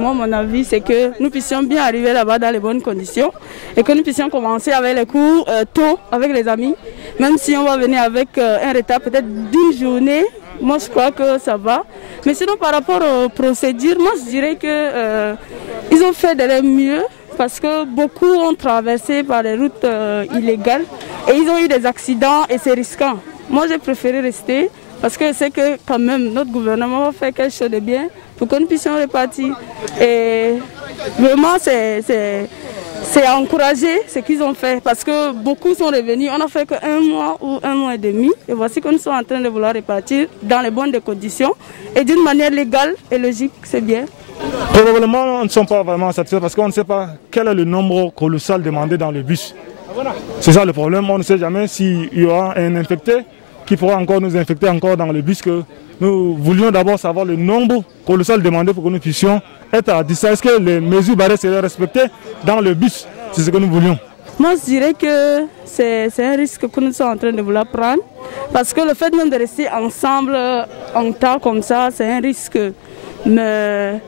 moi, mon avis, c'est que nous puissions bien arriver là-bas dans les bonnes conditions et que nous puissions commencer avec les cours tôt avec les amis, même si on va venir avec un retard peut-être d'une journée. Moi, je crois que ça va. Mais sinon, par rapport aux procédures, moi, je dirais qu'ils ont fait de leur mieux parce que beaucoup ont traversé par les routes illégales et ils ont eu des accidents et c'est risquant. Moi, j'ai préféré rester parce que je sais que quand même notre gouvernement va faire quelque chose de bien pour que nous puissions repartir. Et vraiment, c'est à encourager ce qu'ils ont fait parce que beaucoup sont revenus. On n'a fait qu'un mois ou un mois et demi et voici que nous sommes en train de vouloir repartir dans les bonnes conditions et d'une manière légale et logique, c'est bien. Probablement, nous ne sommes pas vraiment satisfaits parce qu'on ne sait pas quel est le nombre colossal demandé dans le bus. C'est ça le problème, on ne sait jamais s'il y aura un infecté qui pourra encore nous infecter encore dans le bus. Que nous voulions d'abord savoir le nombre colossal demandé pour que nous puissions être à distance. Est-ce que les mesures barrières seraient respectées dans le bus? C'est ce que nous voulions. Moi, je dirais que c'est un risque que nous sommes en train de vouloir prendre. Parce que le fait même de rester ensemble en tas comme ça, c'est un risque. Mais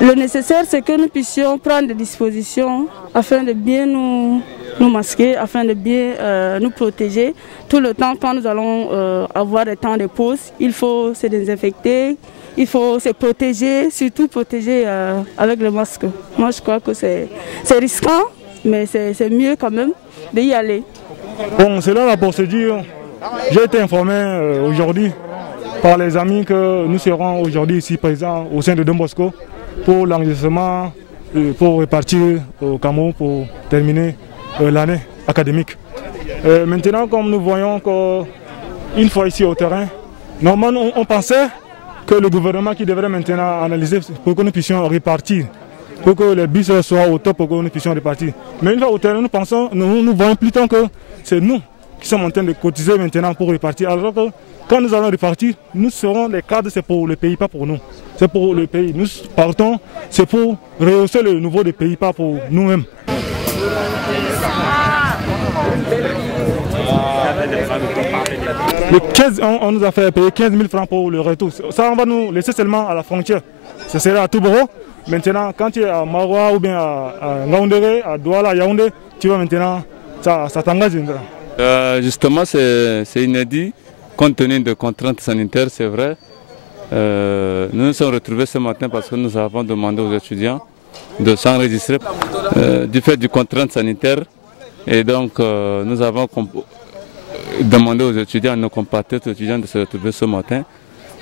le nécessaire, c'est que nous puissions prendre des dispositions afin de bien nous masquer, afin de bien nous protéger. Tout le temps, quand nous allons avoir des temps de pause, il faut se désinfecter, il faut se protéger, surtout protéger avec le masque. Moi, je crois que c'est risquant, mais c'est mieux quand même d'y aller. Bon, selon la procédure, j'ai été informé aujourd'hui par les amis que nous serons aujourd'hui ici présents au sein de Don Bosco pour l'enregistrement, pour repartir au Cameroun pour terminer l'année académique. Maintenant, comme nous voyons qu'une fois ici au terrain, normalement on pensait que le gouvernement qui devrait maintenant analyser pour que nous puissions repartir, pour que les bus soient au top, pour que nous puissions repartir. Mais une fois au terrain, nous voyons plutôt que c'est nous qui sommes en train de cotiser maintenant pour repartir. Alors que quand nous allons repartir, nous serons les cadres, c'est pour le pays, pas pour nous. C'est pour le pays. Nous partons, c'est pour rehausser le niveau du pays, pas pour nous-mêmes. On nous a fait payer 15 000 francs pour le retour. Ça, on va nous laisser seulement à la frontière. Ce serait à Touboro. Maintenant, quand tu es à Maroua ou bien à Ngaoundéré, à Douala, à Yaoundé, tu vois maintenant, ça t'engage. Justement, c'est inédit. Compte tenu de contraintes sanitaires, c'est vrai. Nous nous sommes retrouvés ce matin parce que nous avons demandé aux étudiants de s'enregistrer du fait du contrainte sanitaire. Et donc, nous avons demandé aux étudiants, à nos compatriotes étudiants de se retrouver ce matin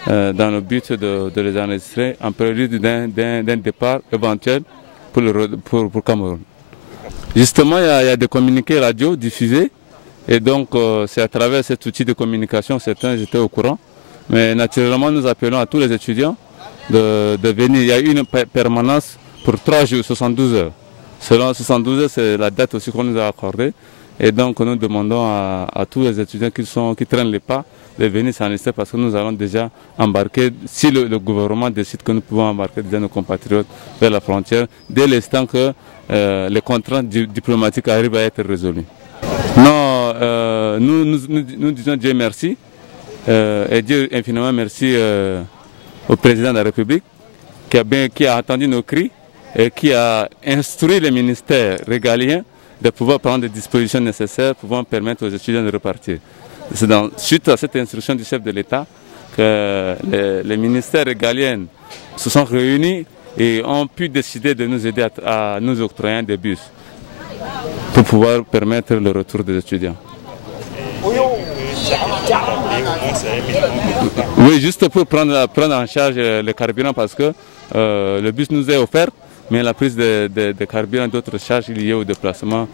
dans le but de les enregistrer en prélude d'un départ éventuel pour Cameroun. Justement, il y a des communiqués radio diffusés. Et donc, c'est à travers cet outil de communication, certains étaient au courant. Mais naturellement, nous appelons à tous les étudiants de venir. Il y a eu une permanence pour 3 jours, 72 heures. Selon 72 heures, c'est la date aussi qu'on nous a accordée. Et donc, nous demandons à tous les étudiants qui traînent les pas de venir s'enregistrer parce que nous allons déjà embarquer, si le gouvernement décide que nous pouvons embarquer déjà nos compatriotes vers la frontière, dès l'instant que les contraintes diplomatiques arrivent à être résolues. Non, nous disons Dieu merci et Dieu infiniment merci au président de la République qui a entendu nos cris et qui a instruit les ministères régaliens de pouvoir prendre des dispositions nécessaires pour permettre aux étudiants de repartir. C'est suite à cette instruction du chef de l'État que les ministères régaliens se sont réunis et ont pu décider de nous aider à nous octroyer des bus pour pouvoir permettre le retour des étudiants. Oui, juste pour prendre en charge le carburant parce que le bus nous est offert, mais la prise de carburant, d'autres charges liées au déplacement,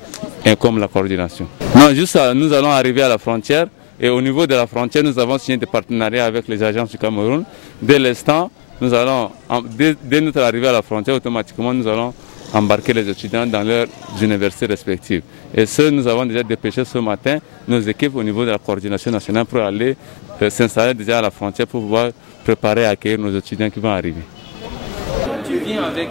comme la coordination. Non, juste nous allons arriver à la frontière et au niveau de la frontière, nous avons signé des partenariats avec les agences du Cameroun. Dès l'instant, dès notre arrivée à la frontière, automatiquement, nous allons embarquer les étudiants dans leurs universités respectives. Et nous avons déjà dépêché ce matin nos équipes au niveau de la coordination nationale pour aller s'installer déjà à la frontière pour pouvoir préparer à accueillir nos étudiants qui vont arriver. Tu viens avec